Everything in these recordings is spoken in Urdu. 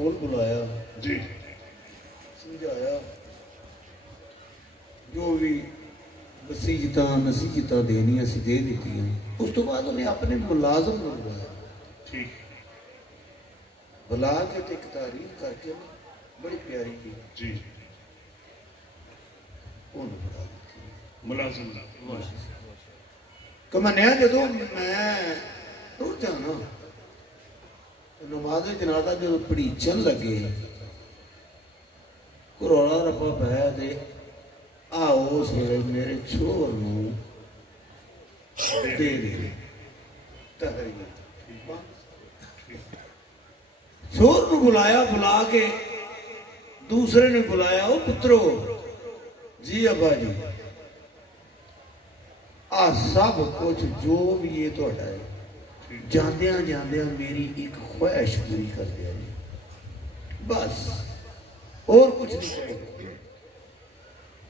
کول بلایا جی سمجھایا جو بھی وسیعتاں نصیحتاں دینیاں سی دے دیتی ہیں اس تو بعد انہیں اپنے ملازم کو بلایا ٹھیک بلا کے ایک تعریف کر کے بڑی پیاری کی جی انہوں بلا دیتی ملازم کہ منیا جدو میں ٹر جانا نماز جنازہ جو پڑیچن لگے رولا رپا پایا دے آؤ سوڑے میرے چھوڑ نو دے دے تحریر چھوڑ نو بلایا بلا کے دوسرے نے بلایا او پترو جی ابا جی سب کچھ جو بھی یہ تو ہٹا ہے جاندیاں جاندیاں میری ایک خواہش پوری کر دیا جی بس اور کچھ نہیں چاہیے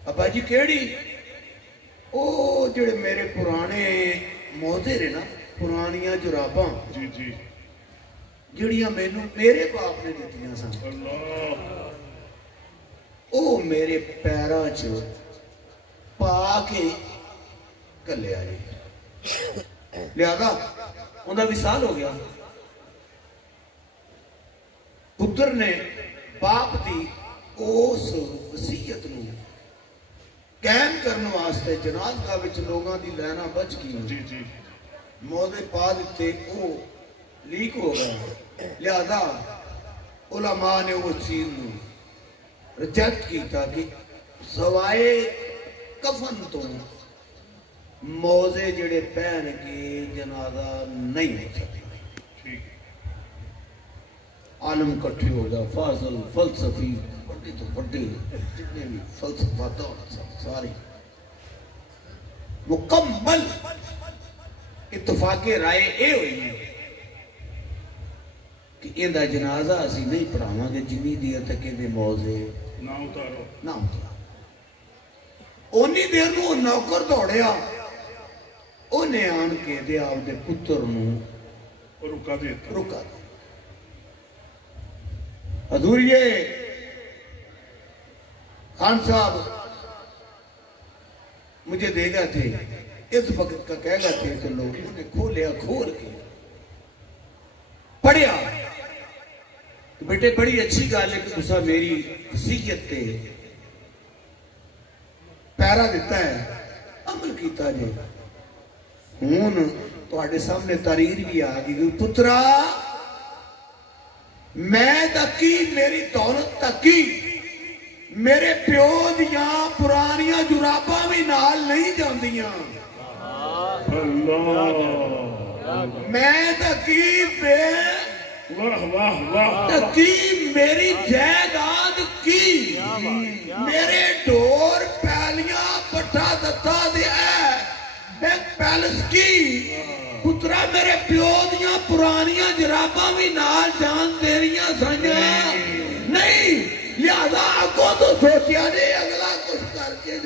ابا جی کیڑی او جڑے میرے پرانے موزے رہے نا پرانیاں جراباں جی جی جڑیاں میرے باپ نے دیتیاں سن اللہ او میرے پیراں چ پا کے کلے آئے لہذا انہا وصال ہو گیا پتر نے باپ دی اس وصیت نو قائم کرنے واسطے جنازگاہ وچ لوگاں دی لینا بچ کی جی جی موضے پا دیتے او لیک ہو گیا لہذا علماء نے وہ چیز نو ریجیکٹ کیتا کہ سوائے کفن تو موزے جڑے پہن کے جنازہ نہیں ہو سکتے عالم کٹھے ہو گیا فاضل فلسفی بڑے تو بڑے جتنے بھی فلسفات سارے مکمل اتفاق رائے اے ہوئی ہے کہ یہ دا جنازہ اسی نہیں پڑھاواں گے جنی دیر تک یہ موزے نہ اتارو نہ اتارو اونی دیر نو نوکر دوڑیا انہیں آن کے دے آپ دے پتر نو رکا دیتا رکا دے حضور یہ خان صاحب مجھے دے گا تھے اس وقت کا کہہ گا تھے تو لوگ انہیں کھولیا کھول کے پڑھیا کہ بیٹے بڑی اچھی گال ہے کہ تسا میری وصیت تے پیرا دیتا ہے عمل کیتا جے ہون تو آڑے سامنے تحریر بھی آگی کہ پترا میں تکی میری دولت تکی میرے پیو دیاں پرانیاں جراباں بھی نال نہیں جاندیاں میں تکی تکی میری جائیداد کی میرے ڈور پیلیاں پٹھا دتا دیا بینک پیلس کی پترا میرے پیو دیاں پرانیاں جراباں بھی نال جان دیریاں سنجا نہیں لہذا آگو تو سوچیا نہیں اگلا کچھ کر کے